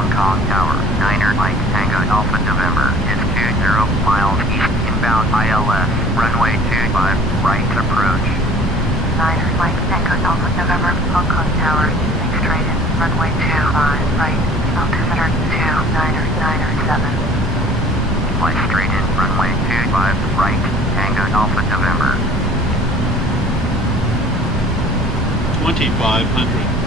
Hong Kong Tower, Niner Mike Tango Alpha November is 20 miles east inbound ILS, runway 25, right approach. Niner Mike Tango Alpha November, Hong Kong Tower, make straight in, runway 25, right, altimeter 29997. Fly straight in, runway 25, right, Tango Alpha November. 2500.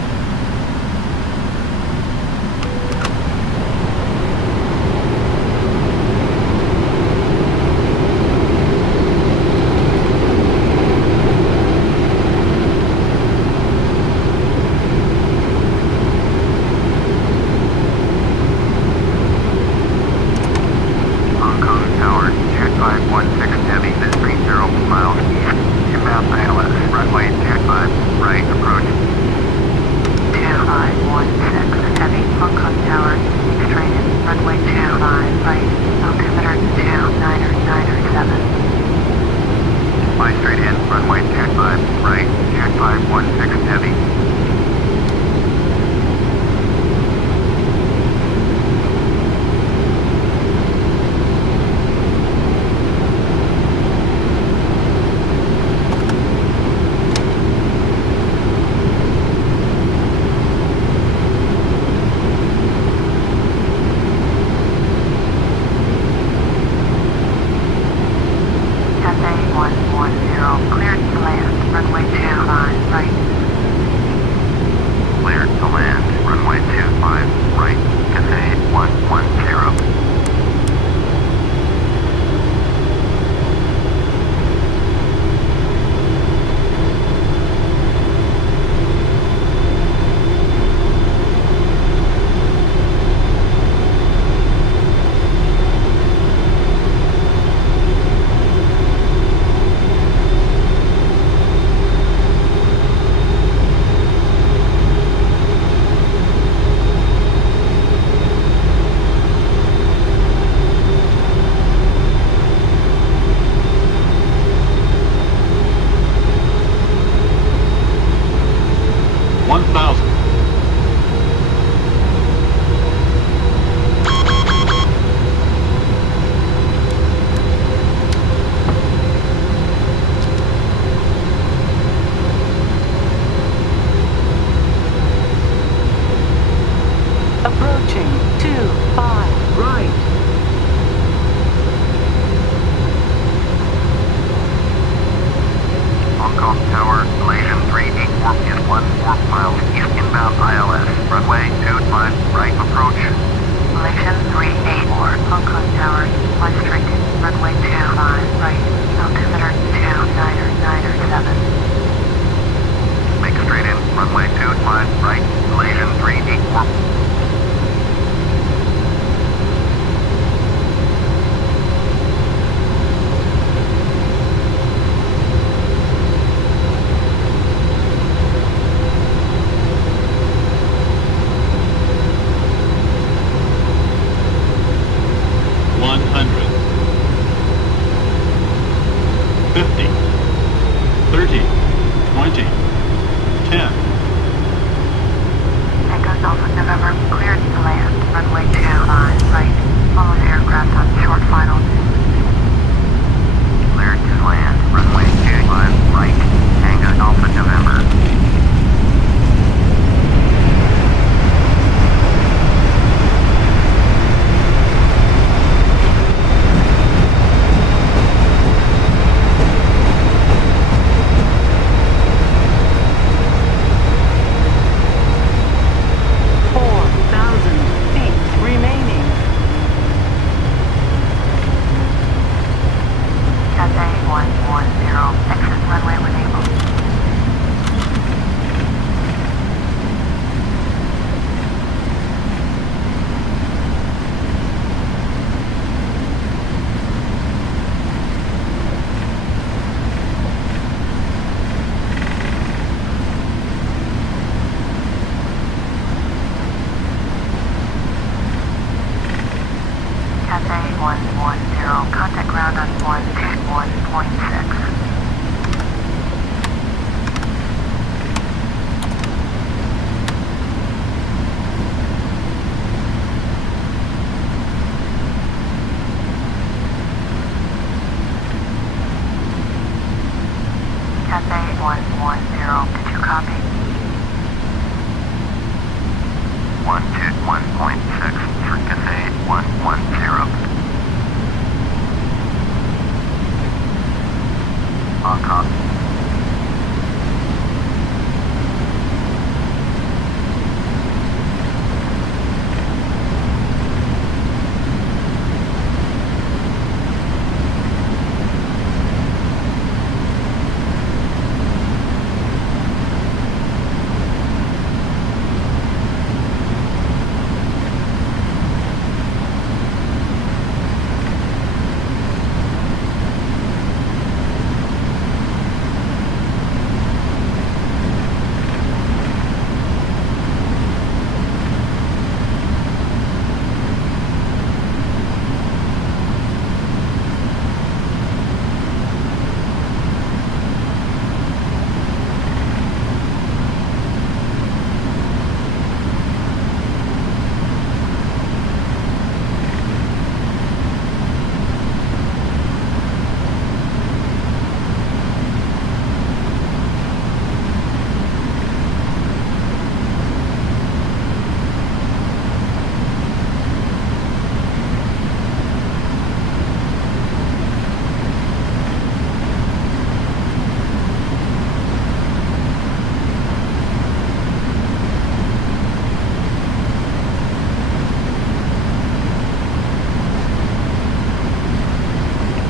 121.6 for Cathay 110. Hong Kong.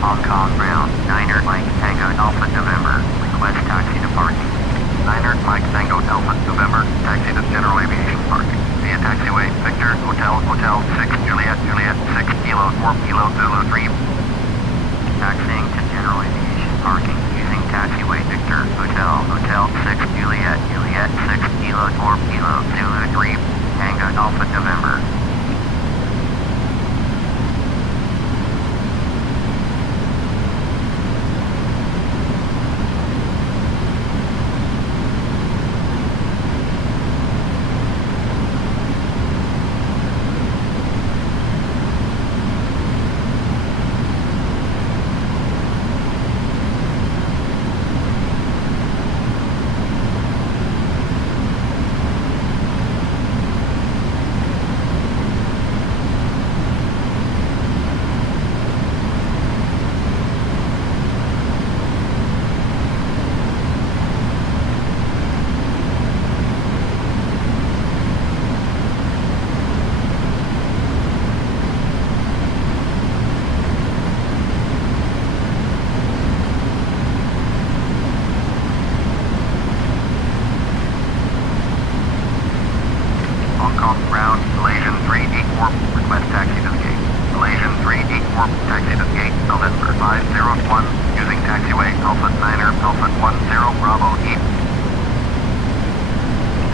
Hong Kong ground, Niner Mike Tango Alpha November, request taxi to parking. Niner Mike Tango Alpha November, taxi to General Aviation Parking. Via taxiway, Victor, Hotel 6, Juliet, 6 Kilo 4 Kilo Zulu 3. Taxiing to General Aviation Parking using taxiway, Victor, Hotel 6, Juliet, 6 Kilo 4 Kilo Zulu 3, Tango Alpha November. Hong Kong ground, Malaysian 384, request taxi to the gate. Malaysian 384, taxi to the gate, November 501, using taxiway Alpha Niner, Alpha 10 Bravo East.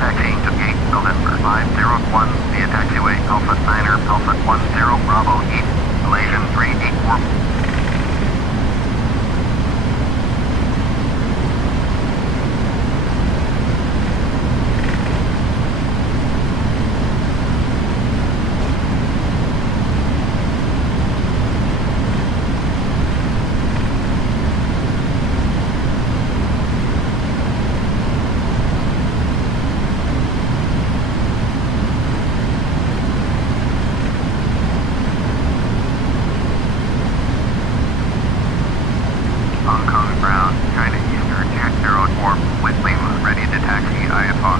Taxiing to gate, November 501, via taxiway Alpha Niner, Alpha 10 Bravo East, Malaysian 384. Hong Kong ground, China Eastern 204, with Lima, ready to taxi IFR.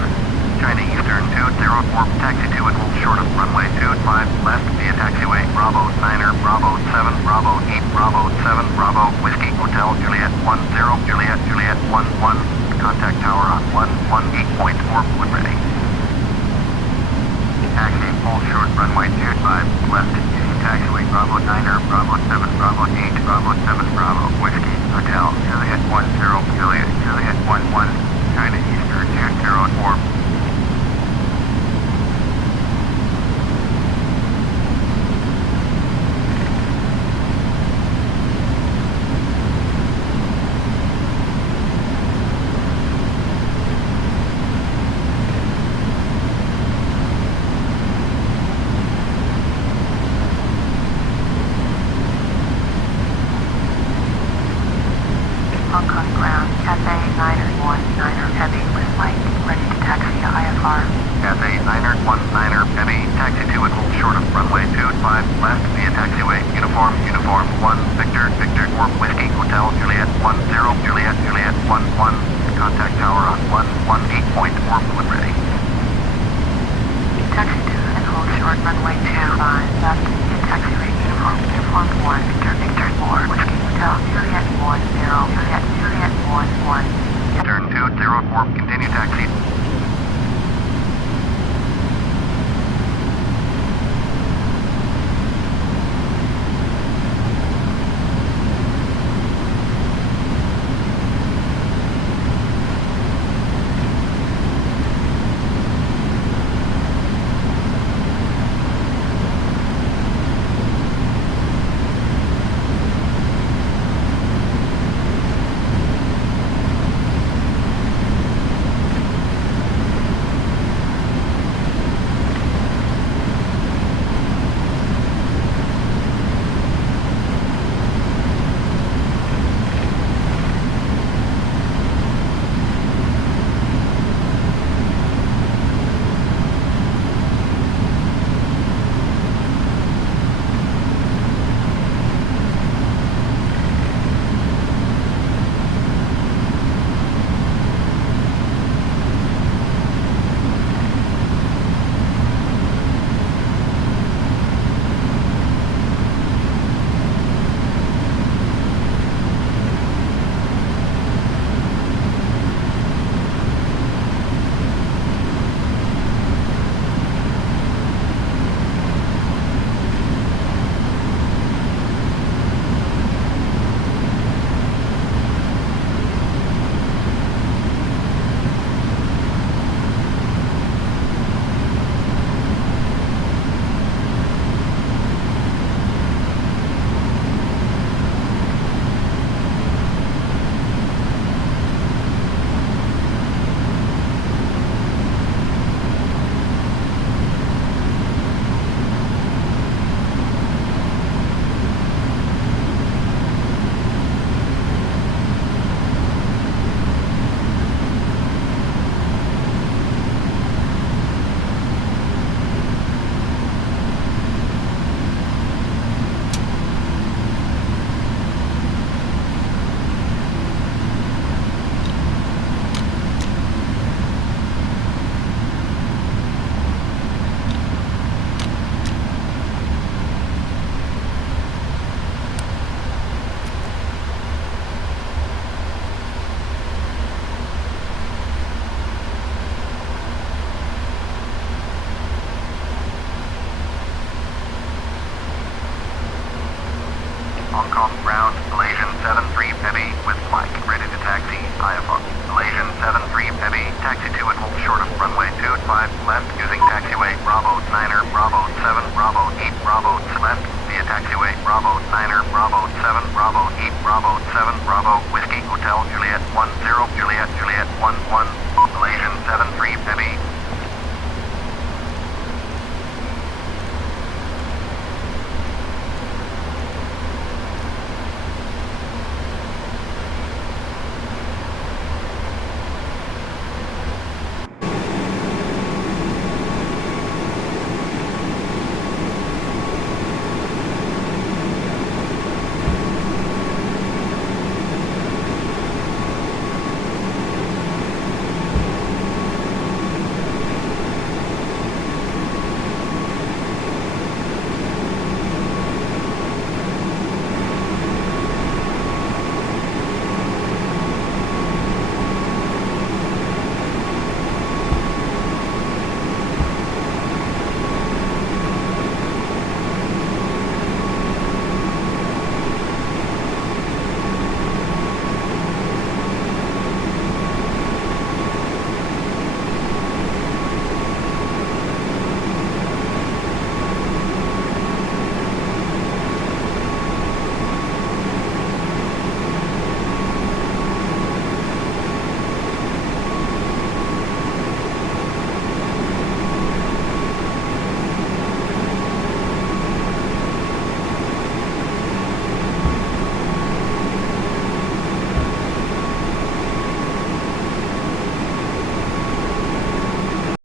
China Eastern 204, taxi to and hold short of runway 25, left via taxiway Bravo Niner, Bravo 7, Bravo 8, Bravo 7, Bravo, Whiskey Hotel, Juliet 10, Juliet 11, contact tower on 118.4 when ready. Taxi, hold short runway 25, left, using taxiway Bravo Niner, Bravo 7, Bravo 8, Bravo 7, Bravo, Whiskey Hotel, Juliet 10, Juliet 11, China Eastern 204. Hong Kong ground, Cathay 919 Heavy with flight, ready to taxi Cathay Niner 19er Heavy, taxi to and hold short of runway 25 left via taxiway, uniform 1, Victor, 4 Whiskey Hotel Juliet 10, Juliet 11, contact tower on 118.4 when ready. Taxi to and hold short runway 25 left via taxiway, uniform 1, Victor 4 Whiskey Hotel Juliet 10, Juliet 11. Turn 204, continue taxi. Hong Kong ground, Malaysian 73 Heavy with flight ready to taxi, IFR. Malaysian 73 Heavy, taxi to and hold short of runway 25 left using taxiway Bravo 9er, Bravo 7, Bravo 8, Bravo left via taxiway Bravo 9er, Bravo 7, Bravo 8, Bravo 7, Bravo Whiskey Hotel Juliet 10, Juliet 11, Malaysian 73 Heavy.